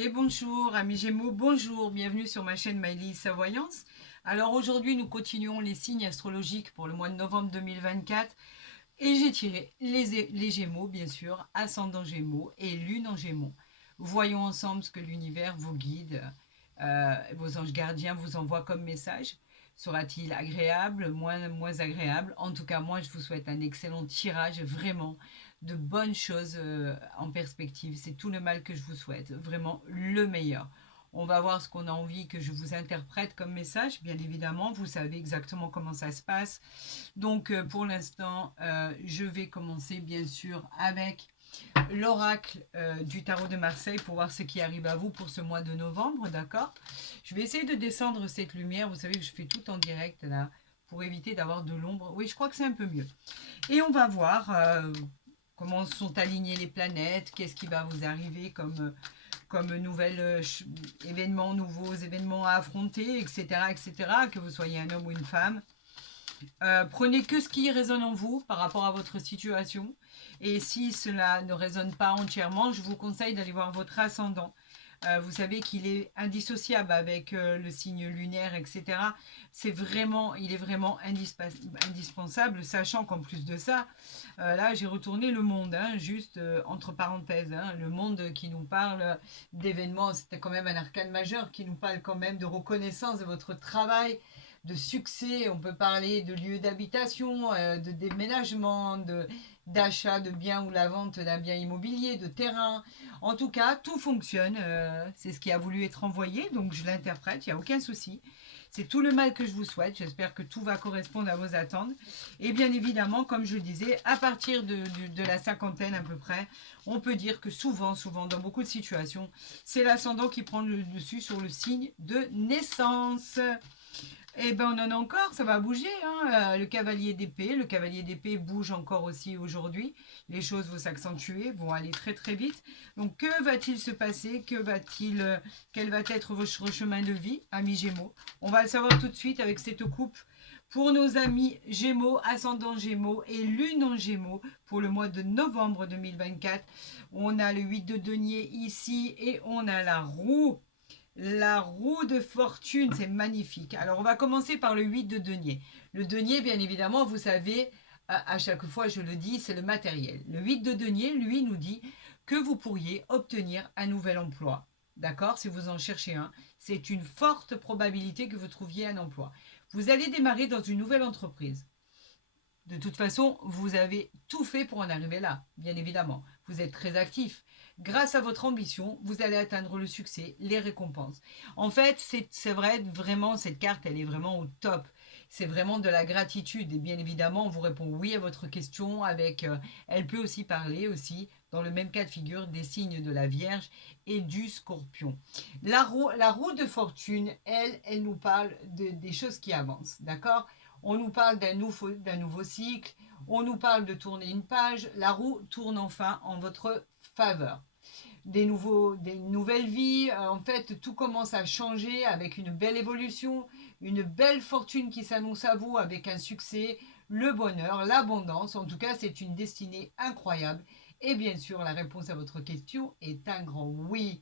Et bonjour amis Gémeaux, bonjour, bienvenue sur ma chaîne Maëlys Savoyance. Alors aujourd'hui nous continuons les signes astrologiques pour le mois de novembre 2024 et j'ai tiré les Gémeaux bien sûr, ascendant Gémeaux et lune en Gémeaux. Voyons ensemble ce que l'univers, vos guides, vos anges gardiens vous envoient comme message. Sera-t-il agréable, moins agréable? En tout cas, moi, je vous souhaite un excellent tirage, vraiment de bonnes choses en perspective. C'est tout le mal que je vous souhaite, vraiment le meilleur. On va voir ce qu'on a envie que je vous interprète comme message, bien évidemment. Vous savez exactement comment ça se passe. Donc, pour l'instant, je vais commencer, bien sûr, avec l'oracle du tarot de Marseille pour voir ce qui arrive à vous pour ce mois de novembre, d'accord? Je vais essayer de descendre cette lumière. Vous savez que je fais tout en direct là pour éviter d'avoir de l'ombre. Oui, je crois que c'est un peu mieux. Et on va voir comment sont alignées les planètes, qu'est-ce qui va vous arriver comme nouvel événement, nouveaux événements à affronter, etc., etc., que vous soyez un homme ou une femme. Prenez que ce qui résonne en vous par rapport à votre situation. Et si cela ne résonne pas entièrement, je vous conseille d'aller voir votre ascendant. Vous savez qu'il est indissociable avec le signe lunaire, etc. Il est vraiment indispensable, sachant qu'en plus de ça, là j'ai retourné le monde, hein, juste entre parenthèses, hein, le monde qui nous parle d'événements, c'était quand même un arcane majeur qui nous parle quand même de reconnaissance de votre travail, de succès. On peut parler de lieu d'habitation, de déménagement, d'achat de biens ou la vente d'un bien immobilier, de terrain. En tout cas, tout fonctionne. C'est ce qui a voulu être envoyé, donc je l'interprète, il n'y a aucun souci. C'est tout le mal que je vous souhaite. J'espère que tout va correspondre à vos attentes. Et bien évidemment, comme je le disais, à partir de la cinquantaine à peu près, on peut dire que souvent, dans beaucoup de situations, c'est l'ascendant qui prend le dessus sur le signe de naissance. Eh ben on en a encore, ça va bouger, hein. Le cavalier d'épée bouge encore aussi aujourd'hui. Les choses vont s'accentuer, vont aller très très vite. Donc que va-t-il se passer? Quel va être votre chemin de vie, amis Gémeaux? On va le savoir tout de suite avec cette coupe pour nos amis Gémeaux, ascendant Gémeaux et lune en Gémeaux pour le mois de novembre 2024. On a le 8 de denier ici et on a la roue. La roue de fortune, c'est magnifique. Alors, on va commencer par le 8 de denier. Le denier, bien évidemment, vous savez, à chaque fois je le dis, c'est le matériel. Le 8 de denier, lui, nous dit que vous pourriez obtenir un nouvel emploi. D'accord? Si vous en cherchez un, c'est une forte probabilité que vous trouviez un emploi. Vous allez démarrer dans une nouvelle entreprise. De toute façon, vous avez tout fait pour en arriver là, bien évidemment. Vous êtes très actif. Grâce à votre ambition, vous allez atteindre le succès, les récompenses. En fait, c'est vrai, vraiment, cette carte, elle est vraiment au top. C'est vraiment de la gratitude. Et bien évidemment, on vous répond oui à votre question avec... elle peut aussi parler aussi, dans le même cas de figure, des signes de la Vierge et du Scorpion. La roue de fortune, elle nous parle des choses qui avancent, d'accord? On nous parle d'un nouveau cycle, on nous parle de tourner une page, la roue tourne enfin en votre faveur. Des nouvelles vies, en fait, tout commence à changer avec une belle évolution, une belle fortune qui s'annonce à vous avec un succès, le bonheur, l'abondance. En tout cas, c'est une destinée incroyable. Et bien sûr, la réponse à votre question est un grand oui.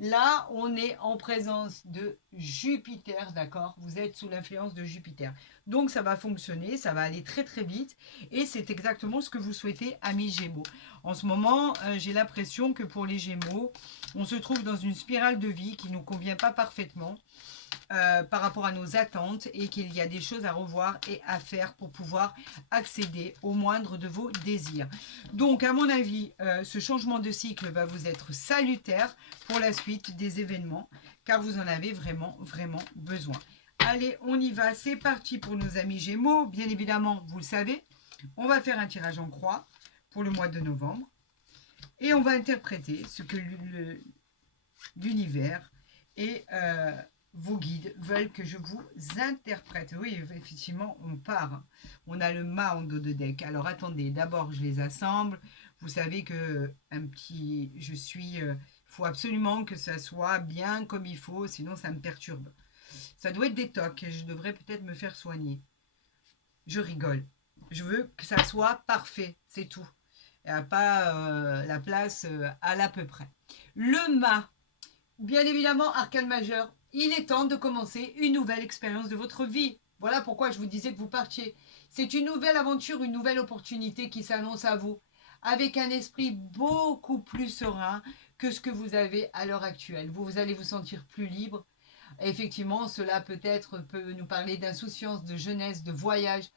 Là, on est en présence de Jupiter, d'accord? Vous êtes sous l'influence de Jupiter. Donc, ça va fonctionner, ça va aller très très vite. Et c'est exactement ce que vous souhaitez, amis Gémeaux. En ce moment, j'ai l'impression que pour les Gémeaux, on se trouve dans une spirale de vie qui ne nous convient pas parfaitement par rapport à nos attentes et qu'il y a des choses à revoir et à faire pour pouvoir accéder au moindre de vos désirs. Donc, à mon avis, ce changement de cycle va vous être salutaire pour la suite des événements, car vous en avez vraiment, vraiment besoin. Allez, on y va, c'est parti pour nos amis Gémeaux. Bien évidemment, vous le savez, on va faire un tirage en croix pour le mois de novembre. Et on va interpréter ce que l'univers et vos guides veulent que je vous interprète. Oui, effectivement, on part. On a le mât en dos de deck. Alors attendez, d'abord je les assemble. Vous savez que il faut absolument que ça soit bien comme il faut, sinon ça me perturbe. Ça doit être des tocs. Je devrais peut-être me faire soigner. Je rigole. Je veux que ça soit parfait, c'est tout. Et pas la place à l'à peu près. Le mât. bien évidemment, arcane majeur, il est temps de commencer une nouvelle expérience de votre vie. Voilà pourquoi je vous disais que vous partiez. C'est une nouvelle aventure, une nouvelle opportunité qui s'annonce à vous, avec un esprit beaucoup plus serein que ce que vous avez à l'heure actuelle. Vous allez vous sentir plus libre. Effectivement, cela peut-être peut nous parler d'insouciance, de jeunesse, de voyage.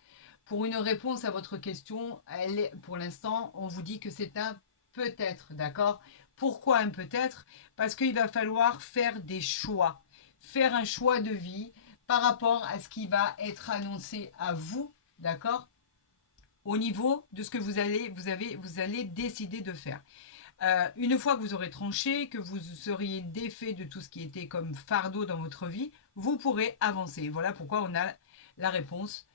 Pour une réponse à votre question, pour l'instant, on vous dit que c'est un peut-être, d'accord? Pourquoi un peut-être? Parce qu'il va falloir faire des choix, faire un choix de vie par rapport à ce qui va être annoncé à vous, d'accord? Au niveau de ce que vous allez décider de faire. Une fois que vous aurez tranché, que vous seriez défait de tout ce qui était comme fardeau dans votre vie, vous pourrez avancer. Voilà pourquoi on a la réponse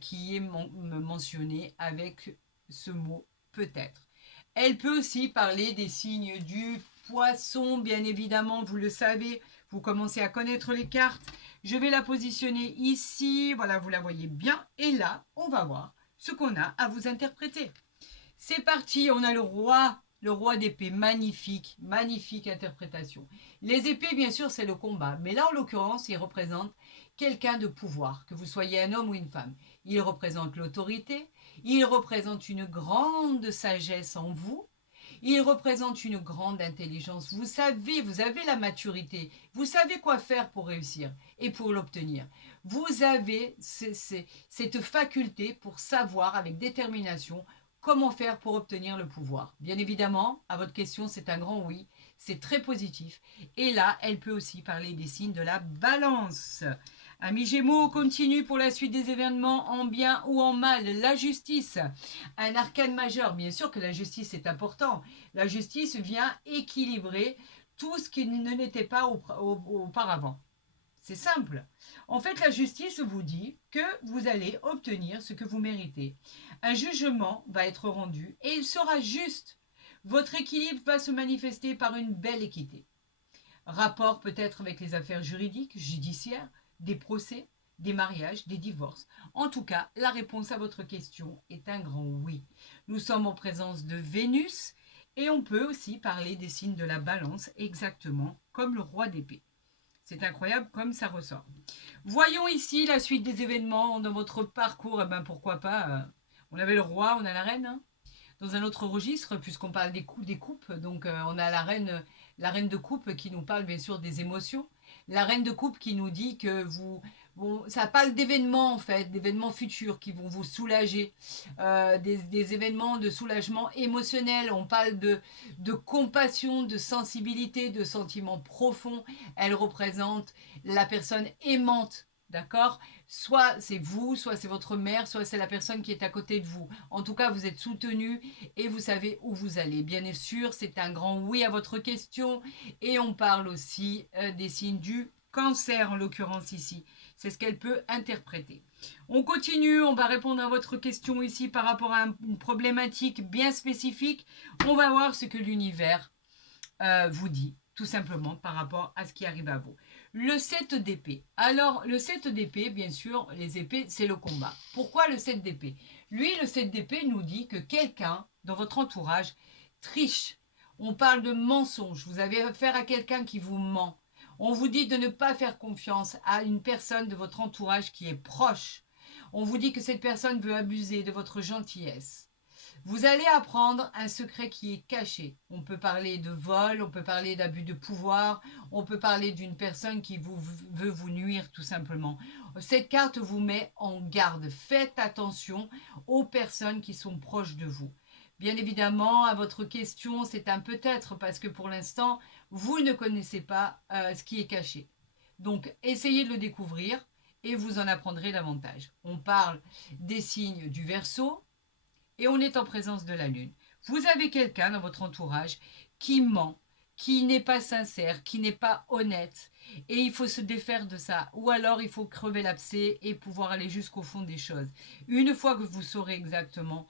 qui est mentionnée avec ce mot peut-être. Elle peut aussi parler des signes du poisson, bien évidemment, vous le savez, vous commencez à connaître les cartes. Je vais la positionner ici, voilà, vous la voyez bien. Et là, on va voir ce qu'on a à vous interpréter. C'est parti, on a le roi d'épée, magnifique, magnifique interprétation. Les épées, bien sûr, c'est le combat, mais là, en l'occurrence, il représente quelqu'un de pouvoir, que vous soyez un homme ou une femme. Il représente l'autorité, il représente une grande sagesse en vous, il représente une grande intelligence. Vous avez la maturité, vous savez quoi faire pour réussir et pour l'obtenir. Vous avez cette faculté pour savoir avec détermination comment faire pour obtenir le pouvoir. Bien évidemment, à votre question, c'est un grand oui, c'est très positif. Et là, elle peut aussi parler des signes de la balance. Amis Gémeaux, continue pour la suite des événements en bien ou en mal. La justice, un arcane majeur. Bien sûr que la justice est important. La justice vient équilibrer tout ce qui ne l'était pas auparavant. C'est simple. En fait, la justice vous dit que vous allez obtenir ce que vous méritez. Un jugement va être rendu et il sera juste. Votre équilibre va se manifester par une belle équité. Rapport peut-être avec les affaires juridiques, judiciaires, des procès, des mariages, des divorces. En tout cas, la réponse à votre question est un grand oui. Nous sommes en présence de Vénus et on peut aussi parler des signes de la balance exactement comme le roi d'épée. C'est incroyable comme ça ressort. Voyons ici la suite des événements dans votre parcours. Eh ben pourquoi pas. On avait le roi, on a la reine. Hein, dans un autre registre, puisqu'on parle des coupes. Donc on a la reine de coupe qui nous parle bien sûr des émotions. La reine de coupe qui nous dit que ça parle d'événements en fait, d'événements futurs qui vont vous soulager, des événements de soulagement émotionnel. On parle de compassion, de sensibilité, de sentiments profonds. Elle représente la personne aimante, d'accord? Soit c'est vous, soit c'est votre mère, soit c'est la personne qui est à côté de vous. En tout cas, vous êtes soutenu et vous savez où vous allez. Bien sûr, c'est un grand oui à votre question. Et on parle aussi des signes du cancer, en l'occurrence ici. C'est ce qu'elle peut interpréter. On continue, on va répondre à votre question ici par rapport à une problématique bien spécifique. On va voir ce que l'univers vous dit, tout simplement par rapport à ce qui arrive à vous. Le 7 d'épée. Alors, le 7 d'épée, bien sûr, les épées, c'est le combat. Pourquoi le 7 d'épée? Lui, le 7 d'épée nous dit que quelqu'un dans votre entourage triche. On parle de mensonge. Vous avez affaire à quelqu'un qui vous ment. On vous dit de ne pas faire confiance à une personne de votre entourage qui est proche. On vous dit que cette personne veut abuser de votre gentillesse. Vous allez apprendre un secret qui est caché. On peut parler de vol, on peut parler d'abus de pouvoir, on peut parler d'une personne qui veut vous nuire tout simplement. Cette carte vous met en garde. Faites attention aux personnes qui sont proches de vous. Bien évidemment, à votre question, c'est un peut-être parce que pour l'instant, vous ne connaissez pas ce qui est caché. Donc, essayez de le découvrir et vous en apprendrez davantage. On parle des signes du Verseau, et on est en présence de la Lune. Vous avez quelqu'un dans votre entourage qui ment, qui n'est pas sincère, qui n'est pas honnête, et il faut se défaire de ça. Ou alors il faut crever l'abcès et pouvoir aller jusqu'au fond des choses. Une fois que vous saurez exactement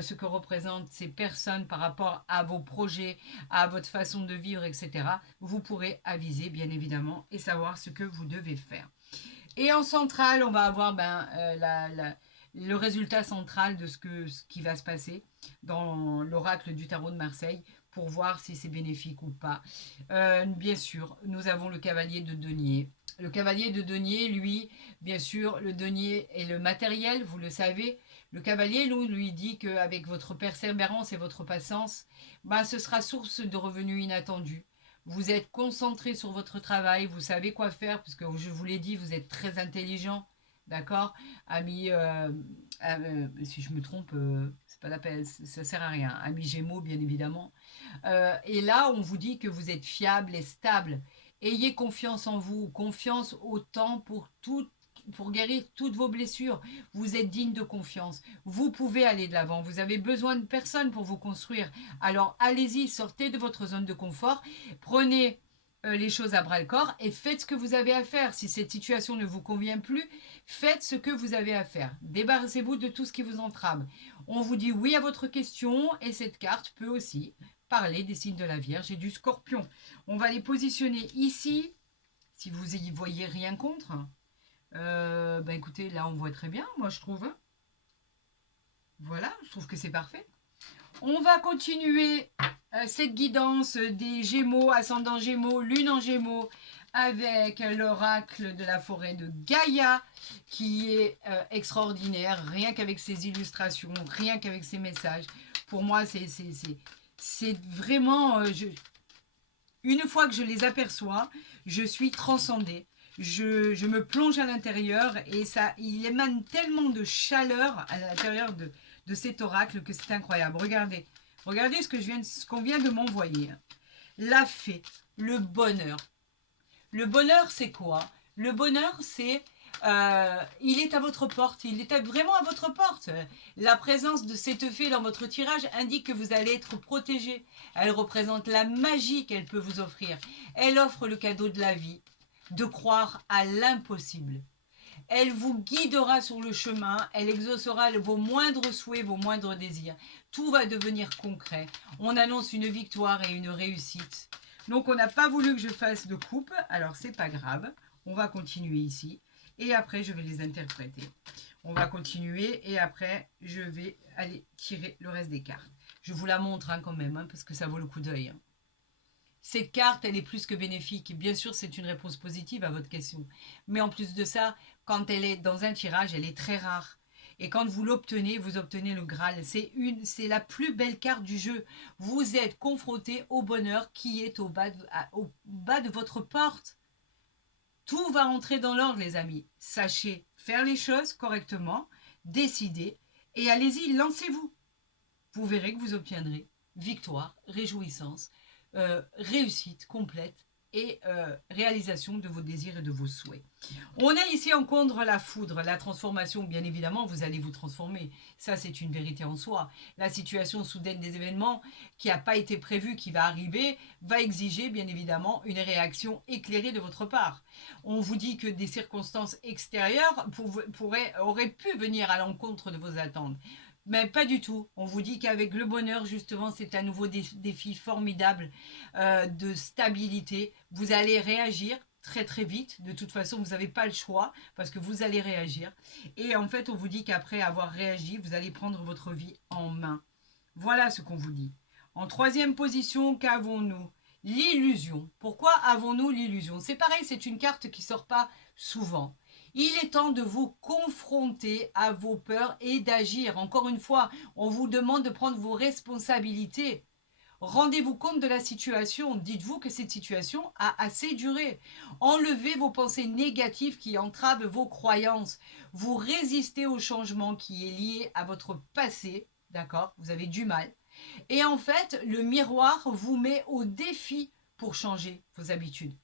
ce que représentent ces personnes par rapport à vos projets, à votre façon de vivre, etc., vous pourrez aviser bien évidemment et savoir ce que vous devez faire. Et en centrale, on va avoir le résultat central de ce qui va se passer dans l'oracle du tarot de Marseille pour voir si c'est bénéfique ou pas. Bien sûr, nous avons le cavalier de denier. Le cavalier de denier, lui, bien sûr, le denier est le matériel, vous le savez. Le cavalier, lui dit qu'avec votre persévérance et votre patience, ben, ce sera source de revenus inattendus. Vous êtes concentré sur votre travail, vous savez quoi faire, parce que je vous l'ai dit, vous êtes très intelligent, d'accord, ami, si je me trompe, c'est pas la peine, ça sert à rien, ami Gémeaux, bien évidemment. Et là, on vous dit que vous êtes fiable et stable. Ayez confiance en vous, confiance au temps pour guérir toutes vos blessures. Vous êtes digne de confiance. Vous pouvez aller de l'avant. Vous avez besoin de personne pour vous construire. Alors allez-y, sortez de votre zone de confort. Prenez les choses à bras le corps et faites ce que vous avez à faire. Si cette situation ne vous convient plus, faites ce que vous avez à faire. Débarrassez-vous de tout ce qui vous entrave. On vous dit oui à votre question et cette carte peut aussi parler des signes de la Vierge et du Scorpion. On va les positionner ici, si vous y voyez rien contre. Ben écoutez, là on voit très bien, moi je trouve. Voilà, je trouve que c'est parfait. On va continuer cette guidance des Gémeaux, ascendant Gémeaux, lune en Gémeaux, avec l'oracle de la forêt de Gaïa, qui est extraordinaire, rien qu'avec ses illustrations, rien qu'avec ses messages. Pour moi, c'est vraiment... une fois que je les aperçois, je suis transcendée. Je me plonge à l'intérieur et ça, il émane tellement de chaleur à l'intérieur de cet oracle que c'est incroyable. Regardez, regardez ce qu'on vient de m'envoyer. La fée, le bonheur. Le bonheur, c'est quoi? Le bonheur, c'est il est à votre porte, il est vraiment à votre porte. La présence de cette fée dans votre tirage indique que vous allez être protégé. Elle représente la magie qu'elle peut vous offrir. Elle offre le cadeau de la vie, de croire à l'impossible. Elle vous guidera sur le chemin, elle exaucera vos moindres souhaits, vos moindres désirs. Tout va devenir concret. On annonce une victoire et une réussite. Donc on n'a pas voulu que je fasse de coupe, alors c'est pas grave. On va continuer ici et après je vais les interpréter. On va continuer et après je vais aller tirer le reste des cartes. Je vous la montre quand même parce que ça vaut le coup d'œil. Cette carte, elle est plus que bénéfique. Bien sûr, c'est une réponse positive à votre question. Mais en plus de ça, quand elle est dans un tirage, elle est très rare. Et quand vous l'obtenez, vous obtenez le Graal. C'est la plus belle carte du jeu. Vous êtes confronté au bonheur qui est au bas de votre porte. Tout va entrer dans l'ordre, les amis. Sachez faire les choses correctement, décidez et allez-y, lancez-vous. Vous verrez que vous obtiendrez victoire, réjouissance, réussite complète et réalisation de vos désirs et de vos souhaits. On a ici en contre la foudre, la transformation, bien évidemment, vous allez vous transformer. Ça, c'est une vérité en soi. La situation soudaine des événements qui n'a pas été prévue, qui va arriver, va exiger, bien évidemment, une réaction éclairée de votre part. On vous dit que des circonstances extérieures auraient pu venir à l'encontre de vos attentes. Mais pas du tout. On vous dit qu'avec le bonheur, justement, c'est un nouveau défi formidable de stabilité. Vous allez réagir très très vite. De toute façon, vous n'avez pas le choix parce que vous allez réagir. Et en fait, on vous dit qu'après avoir réagi, vous allez prendre votre vie en main. Voilà ce qu'on vous dit. En troisième position, qu'avons-nous? L'illusion. Pourquoi avons-nous l'illusion? C'est pareil, c'est une carte qui ne sort pas souvent. Il est temps de vous confronter à vos peurs et d'agir. Encore une fois, on vous demande de prendre vos responsabilités. Rendez-vous compte de la situation. Dites-vous que cette situation a assez duré. Enlevez vos pensées négatives qui entravent vos croyances. Vous résistez au changement qui est lié à votre passé. D'accord? Vous avez du mal. Et en fait, le miroir vous met au défi pour changer vos habitudes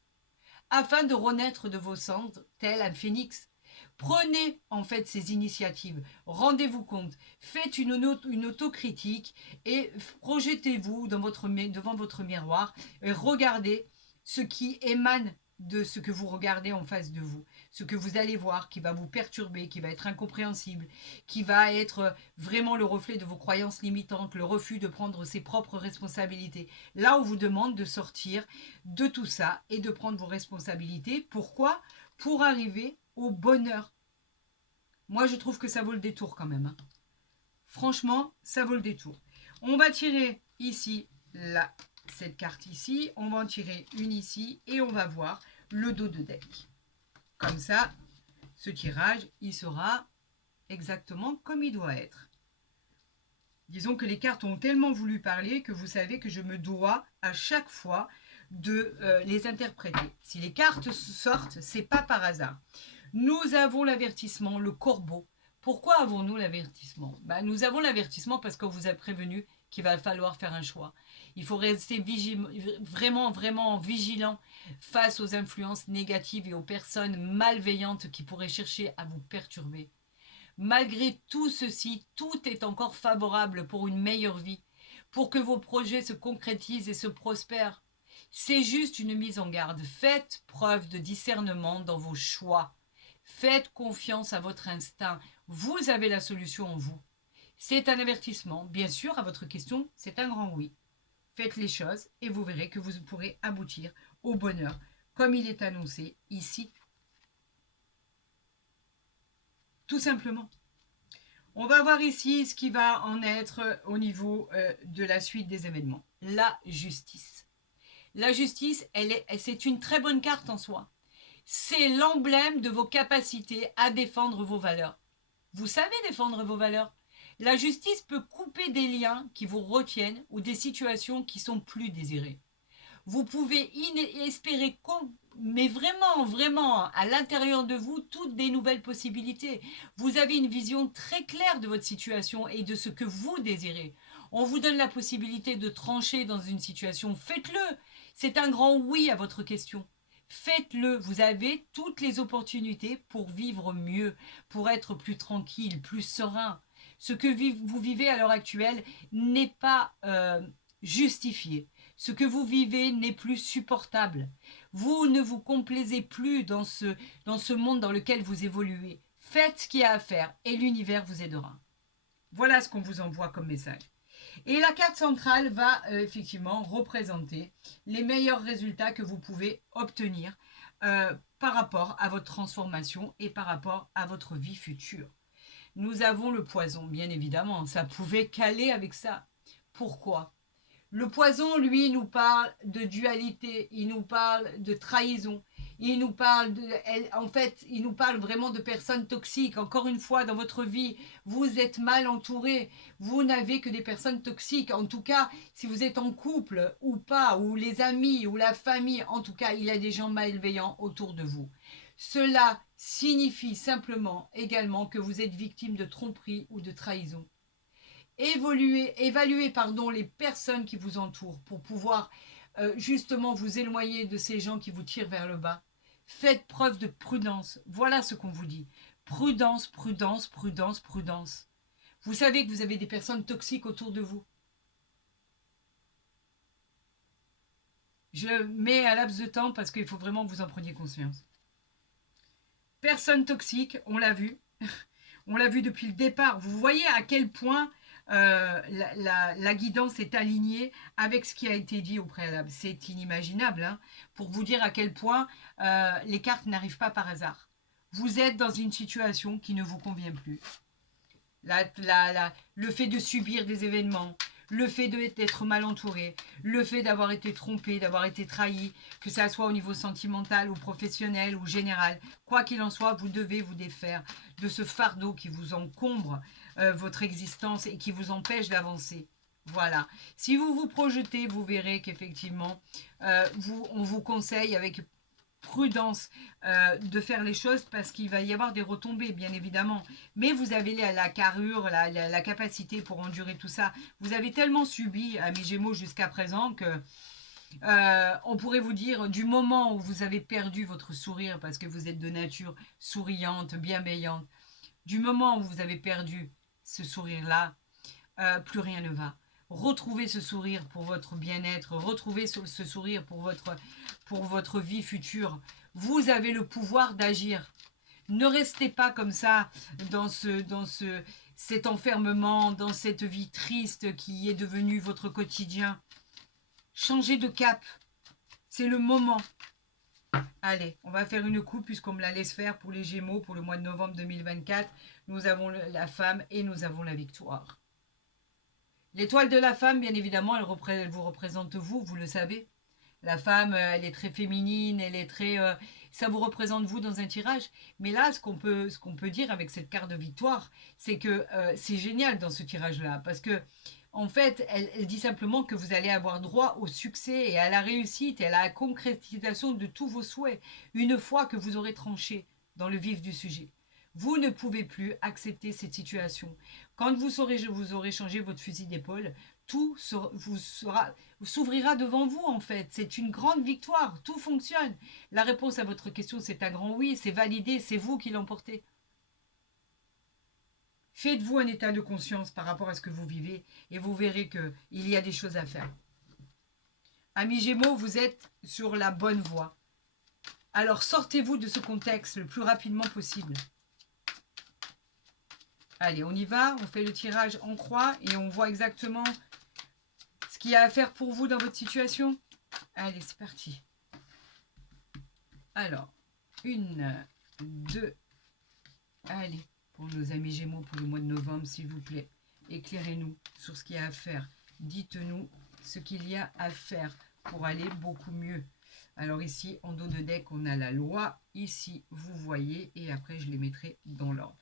afin de renaître de vos cendres, tel un phénix. Prenez en fait ces initiatives, rendez-vous compte, faites une autocritique et projetez-vous devant votre miroir et regardez ce qui émane de ce que vous regardez en face de vous, ce que vous allez voir qui va vous perturber, qui va être incompréhensible, qui va être vraiment le reflet de vos croyances limitantes, le refus de prendre ses propres responsabilités. Là, on vous demande de sortir de tout ça et de prendre vos responsabilités. Pourquoi? Pour arriver au bonheur. Moi, je trouve que ça vaut le détour quand même. Franchement, ça vaut le détour. On va tirer ici cette carte ici, on va en tirer une ici et on va voir le dos de deck. Comme ça, ce tirage, il sera exactement comme il doit être. Disons que les cartes ont tellement voulu parler que vous savez que je me dois à chaque fois de les interpréter. Si les cartes sortent, c'est pas par hasard. Nous avons l'avertissement, le corbeau. Pourquoi avons-nous l'avertissement? Nous avons l'avertissement parce qu'on vous a prévenu qu'il va falloir faire un choix. Il faut rester vraiment, vraiment vigilant face aux influences négatives et aux personnes malveillantes qui pourraient chercher à vous perturber. Malgré tout ceci, tout est encore favorable pour une meilleure vie, pour que vos projets se concrétisent et se prospèrent. C'est juste une mise en garde. Faites preuve de discernement dans vos choix. Faites confiance à votre instinct. Vous avez la solution en vous. C'est un avertissement. Bien sûr, à votre question, c'est un grand oui. Faites les choses et vous verrez que vous pourrez aboutir au bonheur, comme il est annoncé ici. Tout simplement. On va voir ici ce qui va en être au niveau de la suite des événements. La justice. La justice, c'est une très bonne carte en soi. C'est l'emblème de vos capacités à défendre vos valeurs. Vous savez défendre vos valeurs. La justice peut couper des liens qui vous retiennent ou des situations qui sont plus désirées. Vous pouvez espérer, mais vraiment, vraiment, à l'intérieur de vous, toutes des nouvelles possibilités. Vous avez une vision très claire de votre situation et de ce que vous désirez. On vous donne la possibilité de trancher dans une situation. Faites-le. C'est un grand oui à votre question. Faites-le. Vous avez toutes les opportunités pour vivre mieux, pour être plus tranquille, plus serein. Ce que vous vivez à l'heure actuelle n'est pas justifié. Ce que vous vivez n'est plus supportable. Vous ne vous complaisez plus dans ce monde dans lequel vous évoluez. Faites ce qu'il y a à faire et l'univers vous aidera. Voilà ce qu'on vous envoie comme message. Et la carte centrale va effectivement représenter les meilleurs résultats que vous pouvez obtenir par rapport à votre transformation et par rapport à votre vie future. Nous avons le poison, bien évidemment. Ça pouvait caler avec ça. Pourquoi ? Le poison, lui, nous parle de dualité, il nous parle de trahison, il nous parle il nous parle vraiment de personnes toxiques. Encore une fois, dans votre vie, vous êtes mal entouré, vous n'avez que des personnes toxiques. En tout cas, si vous êtes en couple ou pas, ou les amis ou la famille, en tout cas, il y a des gens malveillants autour de vous. Cela signifie simplement également que vous êtes victime de tromperie ou de trahison. Évaluez les personnes qui vous entourent pour pouvoir justement vous éloigner de ces gens qui vous tirent vers le bas. Faites preuve de prudence. Voilà ce qu'on vous dit. Prudence, prudence, prudence, prudence. Vous savez que vous avez des personnes toxiques autour de vous. Je mets un laps de temps parce qu'il faut vraiment que vous en preniez conscience. Personnes toxiques, on l'a vu. On l'a vu depuis le départ. Vous voyez à quel point la guidance est alignée avec ce qui a été dit au préalable. C'est inimaginable, hein, pour vous dire à quel point les cartes n'arrivent pas par hasard. Vous êtes dans une situation qui ne vous convient plus. Le fait de subir des événements, le fait d'être mal entouré, le fait d'avoir été trompé, d'avoir été trahi, que ça soit au niveau sentimental ou professionnel ou général, quoi qu'il en soit, vous devez vous défaire de ce fardeau qui vous encombre votre existence et qui vous empêche d'avancer. Voilà. Si vous vous projetez, vous verrez qu'effectivement, on vous conseille avec prudence de faire les choses parce qu'il va y avoir des retombées, bien évidemment. Mais vous avez la carrure, la capacité pour endurer tout ça. Vous avez tellement subi à mes Gémeaux jusqu'à présent que on pourrait vous dire, du moment où vous avez perdu votre sourire parce que vous êtes de nature souriante, bienveillante, du moment où vous avez perdu ce sourire-là, plus rien ne va. Retrouvez ce sourire pour votre bien-être, retrouvez ce sourire pour votre vie future. Vous avez le pouvoir d'agir. Ne restez pas comme ça dans cet enfermement, dans cette vie triste qui est devenue votre quotidien. Changez de cap. C'est le moment. Allez, on va faire une coupe puisqu'on me la laisse faire pour les Gémeaux pour le mois de novembre 2024. Nous avons la femme et nous avons la victoire. L'étoile de la femme, bien évidemment, elle vous représente vous, vous le savez. La femme, elle est très féminine, elle est très... ça vous représente vous dans un tirage. Mais là, ce qu'on peut dire avec cette carte de victoire, c'est que c'est génial dans ce tirage-là. Parce que, en fait, elle dit simplement que vous allez avoir droit au succès et à la réussite et à la concrétisation de tous vos souhaits, une fois que vous aurez tranché dans le vif du sujet. Vous ne pouvez plus accepter cette situation. Quand vous aurez changé votre fusil d'épaule, tout s'ouvrira devant vous en fait. C'est une grande victoire, tout fonctionne. La réponse à votre question, c'est un grand oui, c'est validé, c'est vous qui l'emportez. Faites-vous un état de conscience par rapport à ce que vous vivez et vous verrez qu'il y a des choses à faire. Amis Gémeaux, vous êtes sur la bonne voie. Alors sortez-vous de ce contexte le plus rapidement possible. Allez, on y va, on fait le tirage en croix et on voit exactement ce qu'il y a à faire pour vous dans votre situation. Allez, c'est parti. Alors, 1, 2, allez, pour nos amis Gémeaux pour le mois de novembre, s'il vous plaît, éclairez-nous sur ce qu'il y a à faire. Dites-nous ce qu'il y a à faire pour aller beaucoup mieux. Alors ici, en dos de deck, on a la loi. Ici, vous voyez, et après, je les mettrai dans l'ordre.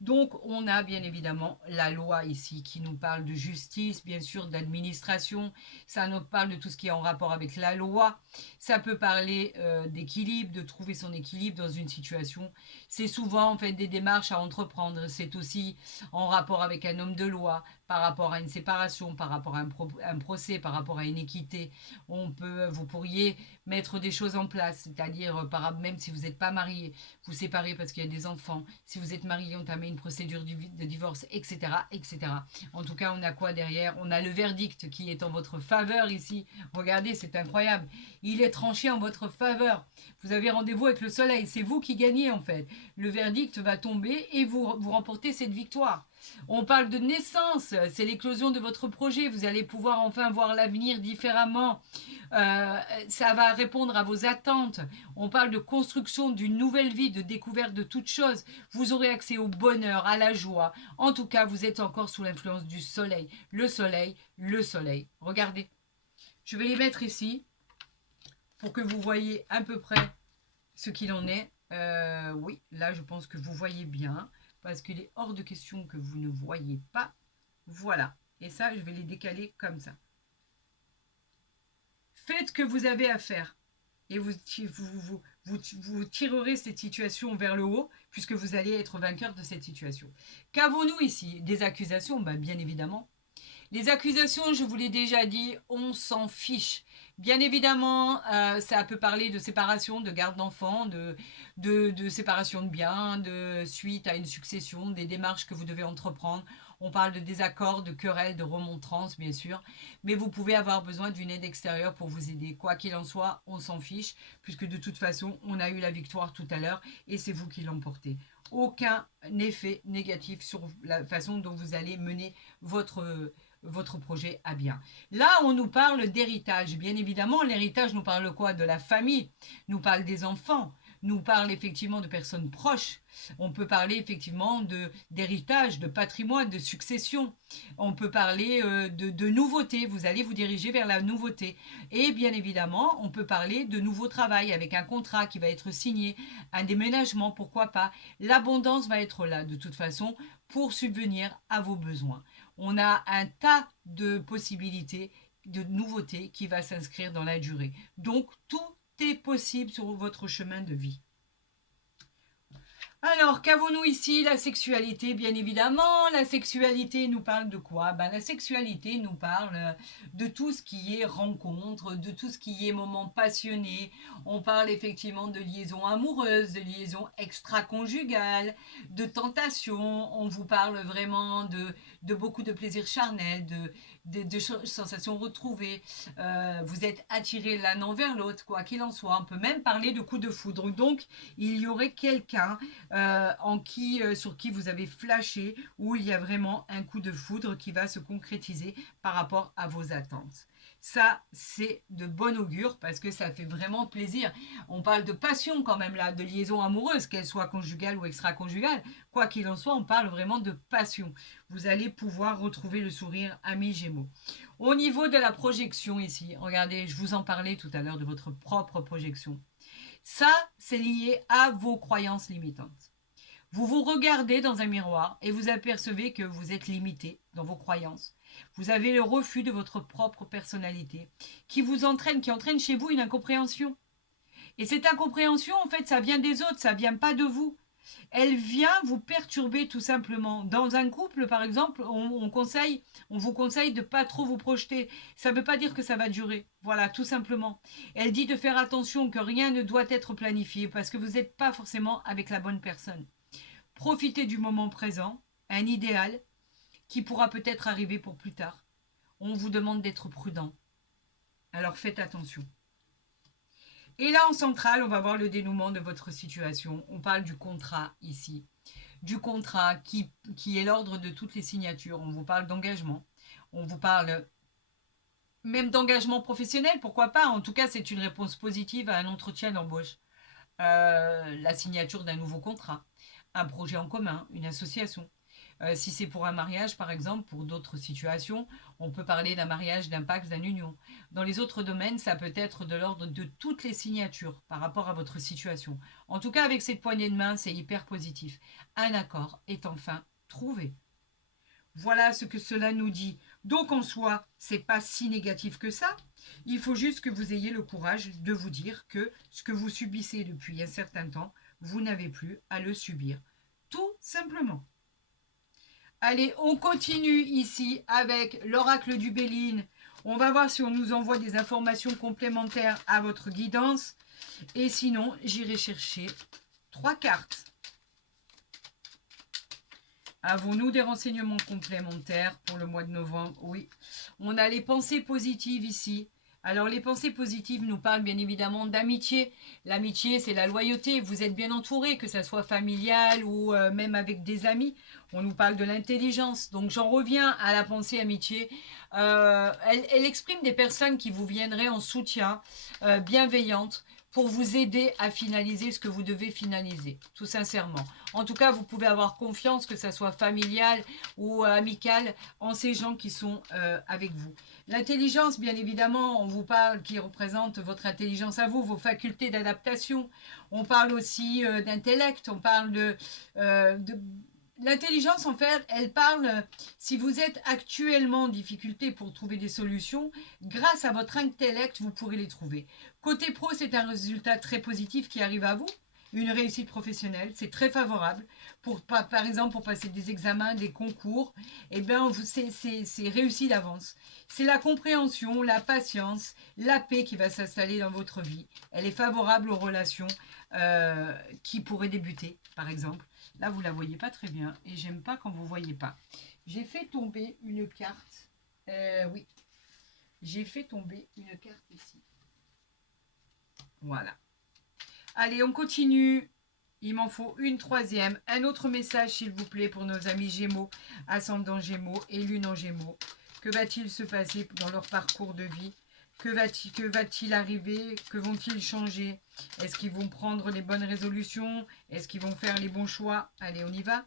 Donc, on a bien évidemment la loi ici qui nous parle de justice, bien sûr, d'administration. Ça nous parle de tout ce qui est en rapport avec la loi. Ça peut parler d'équilibre, de trouver son équilibre dans une situation. C'est souvent, en fait, des démarches à entreprendre. C'est aussi en rapport avec un homme de loi, par rapport à une séparation, par rapport à un procès, par rapport à une équité. Vous pourriez mettre des choses en place, c'est-à-dire même si vous n'êtes pas marié, vous séparez parce qu'il y a des enfants, si vous êtes marié, entamer une procédure de divorce, etc., etc. En tout cas, on a quoi derrière? On a le verdict qui est en votre faveur ici. Regardez, c'est incroyable. Il est tranché en votre faveur. Vous avez rendez-vous avec le soleil. C'est vous qui gagnez en fait. Le verdict va tomber et vous remportez cette victoire. On parle de naissance, c'est l'éclosion de votre projet. Vous allez pouvoir enfin voir l'avenir différemment. Ça va répondre à vos attentes. On parle de construction d'une nouvelle vie, de découverte de toutes choses. Vous aurez accès au bonheur, à la joie. En tout cas, vous êtes encore sous l'influence du soleil. Le soleil, le soleil. Regardez. Je vais les mettre ici pour que vous voyez à peu près ce qu'il en est. Oui, là, je pense que vous voyez bien parce qu'il est hors de question que vous ne voyez pas. Voilà. Et ça, je vais les décaler comme ça. Faites ce que vous avez à faire et vous tirerez cette situation vers le haut puisque vous allez être vainqueur de cette situation. Qu'avons-nous ici? Des accusations? Bien évidemment. Les accusations, je vous l'ai déjà dit, on s'en fiche. Bien évidemment, ça peut parler de séparation, de garde d'enfants, de séparation de biens, de suite à une succession, des démarches que vous devez entreprendre. On parle de désaccords, de querelles, de remontrances, bien sûr. Mais vous pouvez avoir besoin d'une aide extérieure pour vous aider. Quoi qu'il en soit, on s'en fiche, puisque de toute façon, on a eu la victoire tout à l'heure et c'est vous qui l'emportez. Aucun effet négatif sur la façon dont vous allez mener votre projet à bien. Là, on nous parle d'héritage. Bien évidemment, l'héritage nous parle quoi? De la famille, nous parle des enfants, nous parle effectivement de personnes proches. On peut parler effectivement d'héritage, de patrimoine, de succession. On peut parler de nouveauté. Vous allez vous diriger vers la nouveauté. Et bien évidemment, on peut parler de nouveau travail avec un contrat qui va être signé, un déménagement, pourquoi pas. L'abondance va être là de toute façon pour subvenir à vos besoins. On a un tas de possibilités, de nouveautés qui va s'inscrire dans la durée. Donc, tout est possible sur votre chemin de vie. Alors, qu'avons-nous ici? La sexualité, bien évidemment. La sexualité nous parle de quoi? La sexualité nous parle de tout ce qui est rencontre, de tout ce qui est moment passionné. On parle effectivement de liaison amoureuse, de liaison extra-conjugale, de tentation. On vous parle vraiment de beaucoup de plaisir charnel, de sensations retrouvées. Vous êtes attirés l'un envers l'autre, quoi qu'il en soit. On peut même parler de coup de foudre. Donc, il y aurait quelqu'un sur qui vous avez flashé, où il y a vraiment un coup de foudre qui va se concrétiser par rapport à vos attentes. Ça, c'est de bon augure parce que ça fait vraiment plaisir. On parle de passion quand même là, de liaison amoureuse, qu'elle soit conjugale ou extra-conjugale. Quoi qu'il en soit, on parle vraiment de passion. Vous allez pouvoir retrouver le sourire, amis Gémeaux. Au niveau de la projection ici, regardez, je vous en parlais tout à l'heure de votre propre projection. Ça, c'est lié à vos croyances limitantes. Vous vous regardez dans un miroir et vous apercevez que vous êtes limité dans vos croyances. Vous avez le refus de votre propre personnalité qui vous entraîne, qui entraîne chez vous une incompréhension. Et cette incompréhension, en fait, ça vient des autres, ça vient pas de vous. Elle vient vous perturber tout simplement. Dans un couple, par exemple, on vous conseille de pas trop vous projeter. Ça ne veut pas dire que ça va durer. Voilà, tout simplement. Elle dit de faire attention que rien ne doit être planifié parce que vous n'êtes pas forcément avec la bonne personne. Profitez du moment présent, un idéal qui pourra peut-être arriver pour plus tard. On vous demande d'être prudent. Alors faites attention. Et là, en centrale, on va voir le dénouement de votre situation. On parle du contrat ici. Du contrat qui est l'ordre de toutes les signatures. On vous parle d'engagement. On vous parle même d'engagement professionnel, pourquoi pas. En tout cas, c'est une réponse positive à un entretien d'embauche. La signature d'un nouveau contrat, un projet en commun, une association. Si c'est pour un mariage, par exemple, pour d'autres situations, on peut parler d'un mariage, d'un pacte, d'une union. Dans les autres domaines, ça peut être de l'ordre de toutes les signatures par rapport à votre situation. En tout cas, avec cette poignée de main, c'est hyper positif. Un accord est enfin trouvé. Voilà ce que cela nous dit. Donc en soi, c'est pas si négatif que ça. Il faut juste que vous ayez le courage de vous dire que ce que vous subissez depuis un certain temps, vous n'avez plus à le subir. Tout simplement. Allez, on continue ici avec l'oracle du Béline. On va voir si on nous envoie des informations complémentaires à votre guidance. Et sinon, j'irai chercher 3 cartes. Avons-nous des renseignements complémentaires pour le mois de novembre? Oui. On a les pensées positives ici. Alors, les pensées positives nous parlent bien évidemment d'amitié. L'amitié, c'est la loyauté. Vous êtes bien entouré, que ce soit familial ou même avec des amis. On nous parle de l'intelligence. Donc, j'en reviens à la pensée amitié. Elle exprime des personnes qui vous viendraient en soutien, bienveillantes, pour vous aider à finaliser ce que vous devez finaliser, tout sincèrement. En tout cas, vous pouvez avoir confiance, que ça soit familial ou amical, en ces gens qui sont avec vous. L'intelligence, bien évidemment, on vous parle qui représente votre intelligence à vous, vos facultés d'adaptation. On parle aussi d'intellect, on parle de l'intelligence, en fait, elle parle, si vous êtes actuellement en difficulté pour trouver des solutions, grâce à votre intellect, vous pourrez les trouver. Côté pro, c'est un résultat très positif qui arrive à vous. Une réussite professionnelle, c'est très favorable. Par exemple, pour passer des examens, des concours, eh bien, c'est réussi d'avance. C'est la compréhension, la patience, la paix qui va s'installer dans votre vie. Elle est favorable aux relations qui pourraient débuter, par exemple. Là, vous ne la voyez pas très bien et j'aime pas quand vous ne voyez pas. J'ai fait tomber une carte. Oui, j'ai fait tomber une carte ici. Voilà. Allez, on continue. Il m'en faut une troisième. Un autre message, s'il vous plaît, pour nos amis Gémeaux, ascendant Gémeaux et Lune en Gémeaux. Que va-t-il se passer dans leur parcours de vie? Que va-t-il arriver? Que vont-ils changer? Est-ce qu'ils vont prendre les bonnes résolutions? Est-ce qu'ils vont faire les bons choix? Allez, on y va.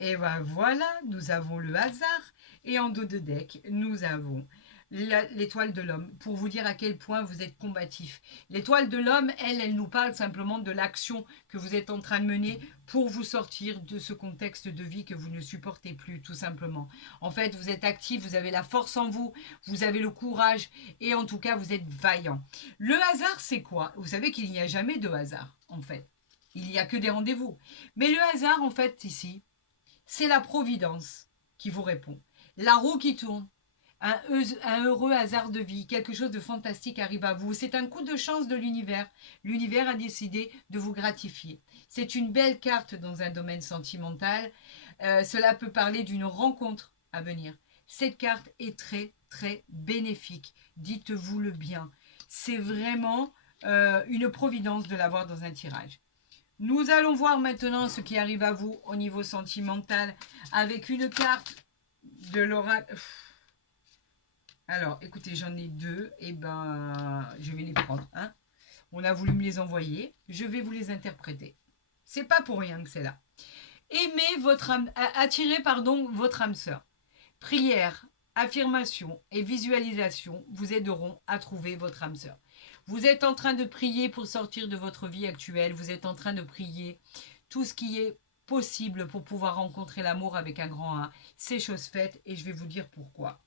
Et ben voilà, nous avons le hasard. Et en dos de deck, nous avons l'étoile de l'homme, pour vous dire à quel point vous êtes combatif. L'étoile de l'homme, elle nous parle simplement de l'action que vous êtes en train de mener pour vous sortir de ce contexte de vie que vous ne supportez plus, tout simplement. En fait, vous êtes actif, vous avez la force en vous, vous avez le courage, et en tout cas, vous êtes vaillant. Le hasard, c'est quoi? Vous savez qu'il n'y a jamais de hasard, en fait. Il n'y a que des rendez-vous. Mais le hasard, en fait, ici, c'est la providence qui vous répond. La roue qui tourne. Un heureux hasard de vie, quelque chose de fantastique arrive à vous. C'est un coup de chance de l'univers. L'univers a décidé de vous gratifier. C'est une belle carte dans un domaine sentimental. Cela peut parler d'une rencontre à venir. Cette carte est très, très bénéfique. Dites-vous le bien. C'est vraiment une providence de l'avoir dans un tirage. Nous allons voir maintenant ce qui arrive à vous au niveau sentimental avec une carte de l'oracle. Alors, écoutez, j'en ai deux. Et ben, je vais les prendre. Hein. On a voulu me les envoyer. Je vais vous les interpréter. C'est pas pour rien que c'est là. Aimez votre âme, attirez pardon votre âme sœur. Prière, affirmation et visualisation vous aideront à trouver votre âme sœur. Vous êtes en train de prier pour sortir de votre vie actuelle. Vous êtes en train de prier tout ce qui est possible pour pouvoir rencontrer l'amour avec un grand A. C'est chose faite et je vais vous dire pourquoi.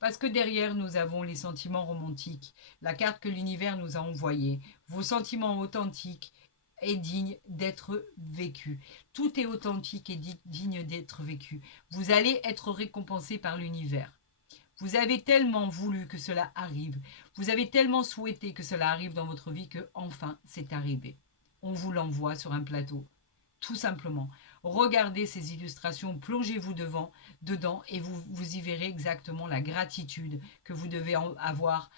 Parce que derrière, nous avons les sentiments romantiques, la carte que l'univers nous a envoyée, vos sentiments authentiques et dignes d'être vécus. Tout est authentique et digne d'être vécu. Vous allez être récompensé par l'univers. Vous avez tellement voulu que cela arrive. Vous avez tellement souhaité que cela arrive dans votre vie que enfin c'est arrivé. On vous l'envoie sur un plateau. Tout simplement. Regardez ces illustrations, plongez-vous dedans et vous y verrez exactement la gratitude que vous devez avoir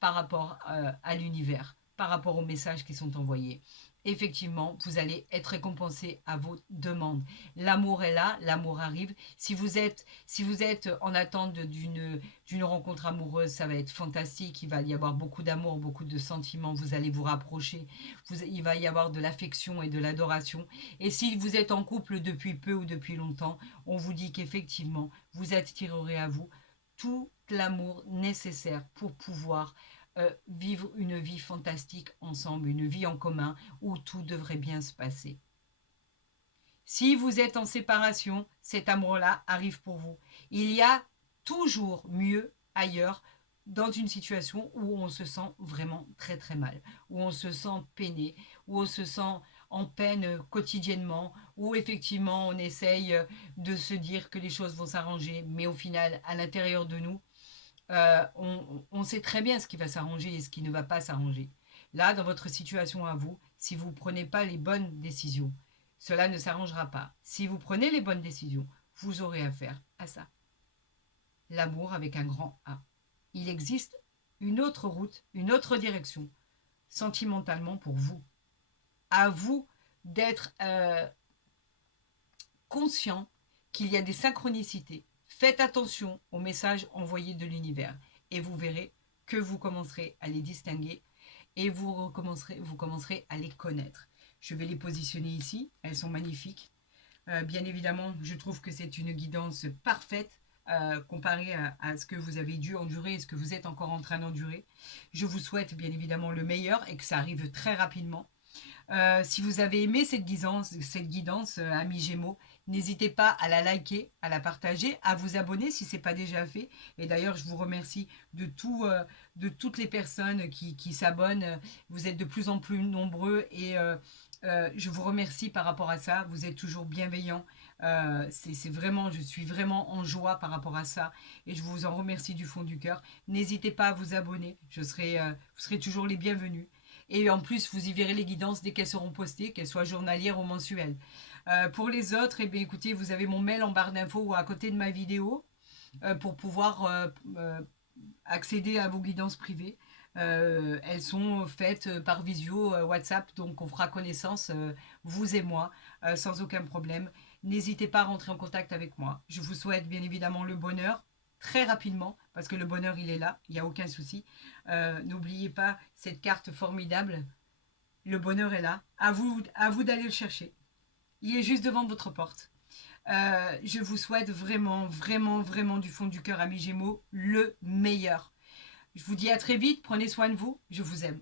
par rapport à l'univers, par rapport aux messages qui sont envoyés. Effectivement, vous allez être récompensé à vos demandes. L'amour est là, l'amour arrive. Si vous êtes en attente d'une rencontre amoureuse, ça va être fantastique. Il va y avoir beaucoup d'amour, beaucoup de sentiments. Vous allez vous rapprocher. Il va y avoir de l'affection et de l'adoration. Et si vous êtes en couple depuis peu ou depuis longtemps, on vous dit qu'effectivement, vous attirerez à vous tout l'amour nécessaire pour pouvoir vivre une vie fantastique ensemble, une vie en commun où tout devrait bien se passer. Si vous êtes en séparation, cet amour-là arrive pour vous. Il y a toujours mieux ailleurs dans une situation où on se sent vraiment très très mal, où on se sent peiné, où on se sent en peine quotidiennement, où effectivement on essaye de se dire que les choses vont s'arranger, mais au final, à l'intérieur de nous, on sait très bien ce qui va s'arranger et ce qui ne va pas s'arranger. Là, dans votre situation à vous, si vous ne prenez pas les bonnes décisions, cela ne s'arrangera pas. Si vous prenez les bonnes décisions, vous aurez affaire à ça. L'amour avec un grand A. Il existe une autre route, une autre direction, sentimentalement pour vous. À vous d'être conscient qu'il y a des synchronicités. Faites attention aux messages envoyés de l'univers et vous verrez que vous commencerez à les distinguer et vous commencerez à les connaître. Je vais les positionner ici, elles sont magnifiques. Bien évidemment, je trouve que c'est une guidance parfaite comparée à ce que vous avez dû endurer et ce que vous êtes encore en train d'endurer. Je vous souhaite bien évidemment le meilleur et que ça arrive très rapidement. Si vous avez aimé cette guidance Amis Gémeaux, n'hésitez pas à la liker, à la partager, à vous abonner si ce n'est pas déjà fait. Et d'ailleurs, je vous remercie de toutes les personnes qui s'abonnent. Vous êtes de plus en plus nombreux et je vous remercie par rapport à ça. Vous êtes toujours bienveillants. C'est vraiment, je suis vraiment en joie par rapport à ça et je vous en remercie du fond du cœur. N'hésitez pas à vous abonner. Vous serez toujours les bienvenus. Et en plus, vous y verrez les guidances dès qu'elles seront postées, qu'elles soient journalières ou mensuelles. Pour les autres, eh bien, écoutez, vous avez mon mail en barre d'infos ou à côté de ma vidéo pour pouvoir accéder à vos guidances privées. Elles sont faites par visio WhatsApp, donc on fera connaissance, vous et moi, sans aucun problème. N'hésitez pas à rentrer en contact avec moi. Je vous souhaite bien évidemment le bonheur très rapidement, parce que le bonheur, il est là, il n'y a aucun souci. N'oubliez pas cette carte formidable. Le bonheur est là. À vous d'aller le chercher. Il est juste devant votre porte. Je vous souhaite vraiment, vraiment, vraiment du fond du cœur, amis Gémeaux, le meilleur. Je vous dis à très vite. Prenez soin de vous. Je vous aime.